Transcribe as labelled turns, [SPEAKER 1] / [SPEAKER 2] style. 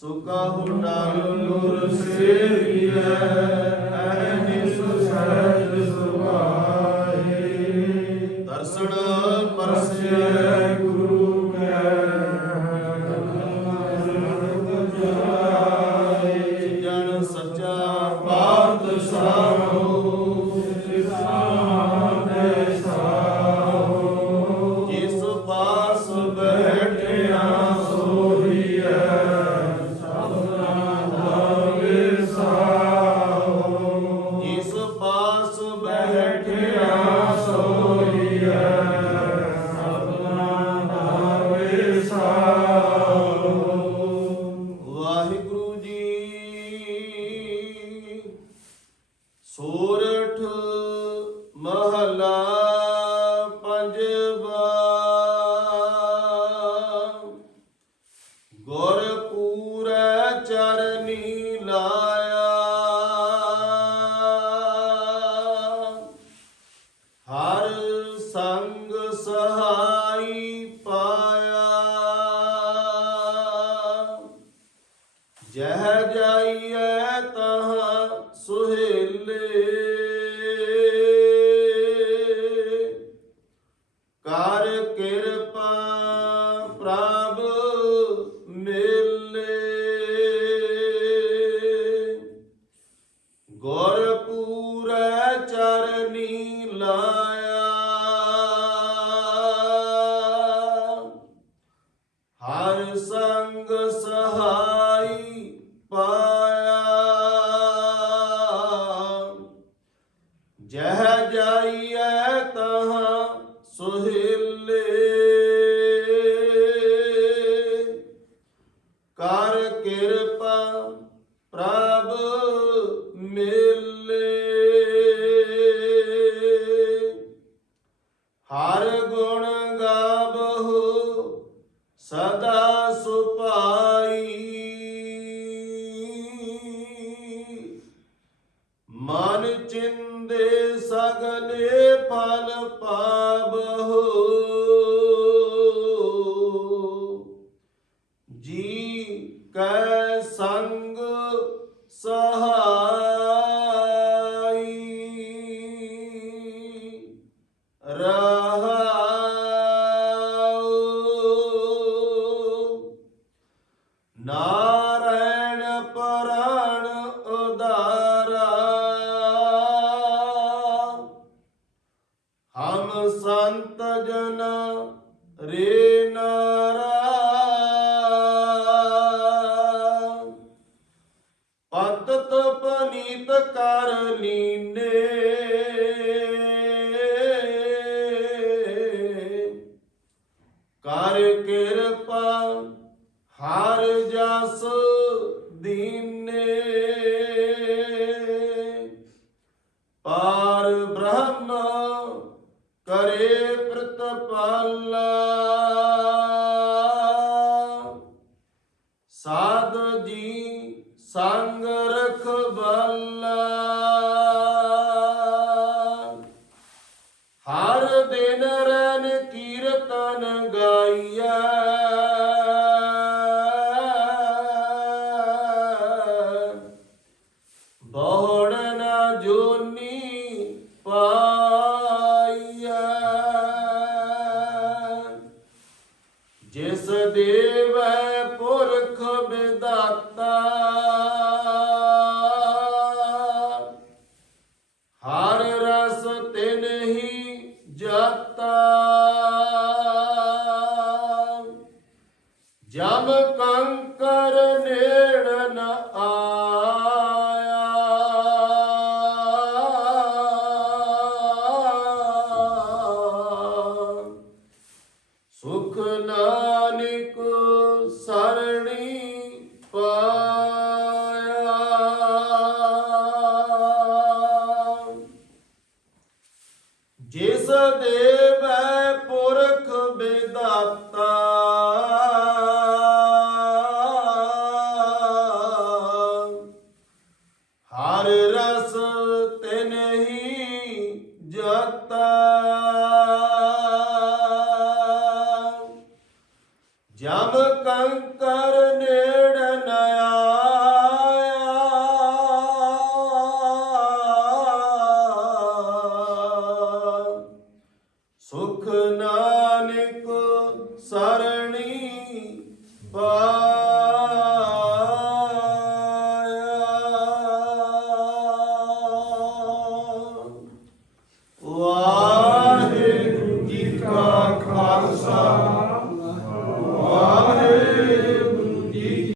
[SPEAKER 1] ਸੁਕਾ ਹੁਟਾਲ
[SPEAKER 2] ਗੁਰ ਸੇਵੀਐ ਅਹਨਿਸ ਸਹਿਜ ਸੁਭਾਏ।
[SPEAKER 1] ਦਰਸ਼ਨ ਪਰਸੇ
[SPEAKER 2] ਗੁਰੂ
[SPEAKER 1] ਚਰਨੀ ਲਾਇਆ ਹਰ ਗੁਰ ਪੂਰੈ ਚਰਨੀ ਲਾਇਆ। ਹਰ ਸੰਗ ਸਹਾਈ ਪਾਇਆ। ਜਹ ਜਾਈਐ ਤਹਾਂ ਸੁਹੇਲੇ me. ਰੇ ਨਾਰਾ ਪਤਤ ਪਨੀਤ ਕਰ ਲੀਨੇ। ਕਰ ਕਿਰਪਾ ਹਰ ਜਸ ਦੀਨੇ ਸੰਗ ਰਖਬਾਲਾ ਹਰ ਦਿਨ ਰਨ ਕੀਰਤਨ ਗਾਈਐ। ਬਹੁੜ ਜਿਸ ਪੁਰਖ ਵਿਦਾਤਾ ਦਸ ਨਹੀਂ ਜਾਤਾ। ਜਮ ਕੰਕਰ ਨੇੜ ਨ ਆਇਆ। ਸੁਖ ਨਾਨਕ ਸਰ